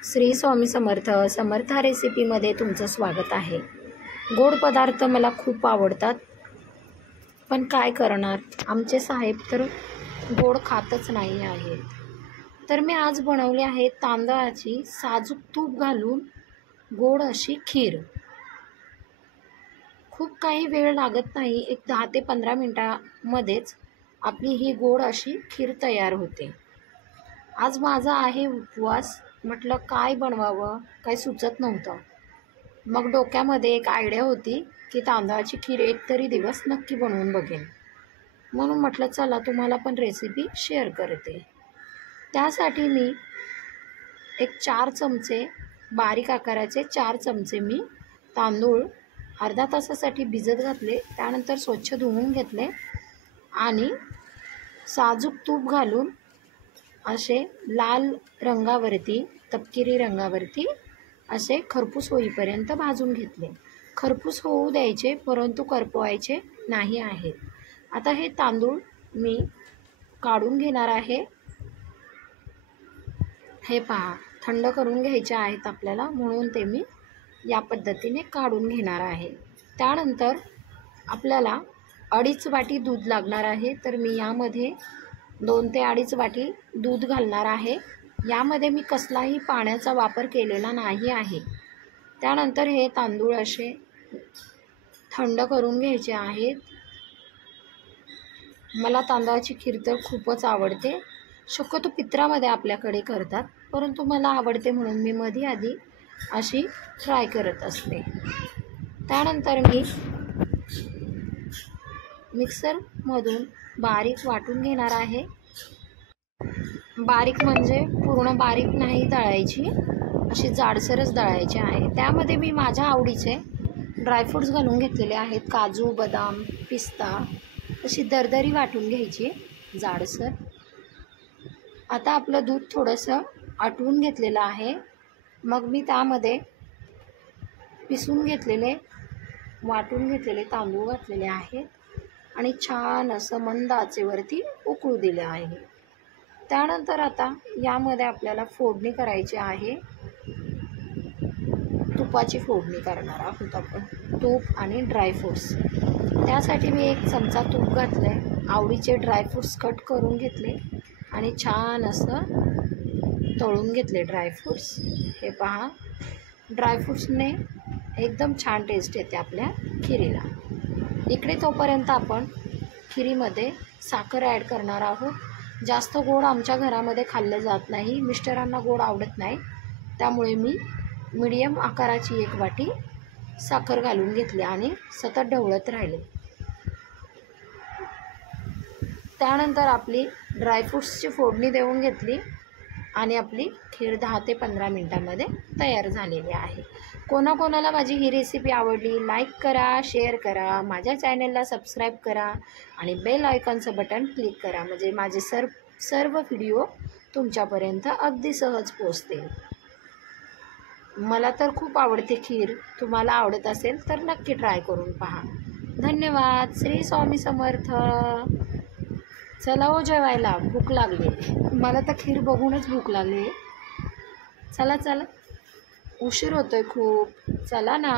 श्री स्वामी समर्थ समर्थ रेसिपीमध्ये तुमचं स्वागत आहे। गोड पदार्थ मला खूप आवडतात, पण काय करणार, आमचे साहेब तर गोड खातच नाही आहेत। तर मी आज बनवली आहे तांदळाची साजूक तूप घालून गोड अशी खीर। खूप काही वेळ लागत नाही, एक 10 ते 15 मिनिटांमध्येच आपली ही गोड अशी खीर तयार होते। आज माझा आहे उपवास, म्हटलं काय बनवावं, काही सुचत नव्हतं। मग डोक्यामध्ये एक आयडिया होती की तांदळाची खीर एक तरी दिवस नक्की बनवून बघेन, म्हणून म्हटलं चला तुम्हाला पण रेसिपी शेअर करते। त्यासाठी मी एक 4 चमचे बारीक आकाराचे 4 चमचे मी तांदूळ अर्धा तासासाठी भिजत घातले, त्यानंतर स्वच्छ धुवून घेतले आणि साजूक तूप घालून असे लाल रंगावरती तपकिरी रंगावरती असे खरपूस होईपर्यंत भाजून घेतले। खरपूस होऊ द्यायचे, परंतु करपवायचे नाही आहेत। आता हे तांदूळ मी काढून घेणार आहे। हे पहा, थंड करून घ्यायचे आहेत आपल्याला, म्हणून ते मी या पद्धतीने काढून घेणार आहे। त्यानंतर आपल्याला 2.5 वाटी दूध लागणार आहे, तर मी यामध्ये 2 ते 2.5 वाटी दूध घालणार आहे। यामध्ये मी कसलाही पाण्याचा वापर केलेला नाही आहे। त्यानंतर हे तांदूळ असे थंड करून घ्यायचे आहेत। मला तांदळाची खीर तर खूपच आवडते, शक्यतो पित्रामध्ये आपल्याकडे करतात, परंतु मला आवडते म्हणून मी मध्ये आधी अशी ट्राय करत असते। त्यानंतर मी मिक्सरमधून बारीक वाटून घेणार आहे। बारीक म्हणजे पूर्ण बारीक नाही दळायची, अशी जाडसरच दळायची आहे। त्यामध्ये मी माझ्या आवडीचे ड्रायफ्रूट्स घालून घेतलेले आहेत, काजू, बदाम, पिस्ता, अशी दरदरी वाटून घ्यायची जाडसर। आता आपलं दूध थोडंसं आटवून घेतलेलं आहे, मग मी त्यामध्ये पिसून घेतलेले वाटून घेतलेले तांदूळ घातलेले आहेत आणि छान असं मंद आचेवरती उकळू दिले आहे। त्यानंतर आता यामध्ये आपल्याला फोडणी करायची आहे, तुपाची फोडणी करणार आहोत आपण, तूप आणि ड्रायफ्रूट्स। त्यासाठी मी 1 चमचा तूप घातले, आवडीचे ड्रायफ्रूट्स कट करून घेतले आणि छान असं तळून घेतले ड्रायफ्रूट्स। हे पहा, ड्रायफ्रूट्सने एकदम छान टेस्ट येते आपल्या खिरीला। इकडे तोपर्यंत आपण खिरीमध्ये साखर ॲड करणार आहोत। जास्त गोड आमच्या घरामध्ये खाल्लं जात नाही, मिस्टरांना गोड आवडत नाही, त्यामुळे मी मीडियम आकाराची 1 वाटी साखर घालून घेतली आणि सतत ढवळत राहिले। त्यानंतर आपली ड्रायफ्रूट्सची फोडणी देऊन घेतली आणि आपली खीर 10 ते 15 मिनिटांमध्ये तयार झालेली आहे। कोणाकोणाला माझी ही रेसिपी आवडली, लाईक करा, शेअर करा, माझ्या चॅनलला सबस्क्राईब करा आणि बेल आयकॉनचं बटन क्लिक करा, म्हणजे माझे सर्व व्हिडिओ तुमच्यापर्यंत अगदी सहज पोहोचतील। मला तर खूप आवडते खीर, तुम्हाला आवडत असेल तर नक्की ट्राय करून पहा। धन्यवाद। श्री स्वामी समर्थ। चला हो जेवायला, भूक लागली, मला तर खीर बघूनच भूक लागली। चला चला, उशीर होतोय खूप, चला ना।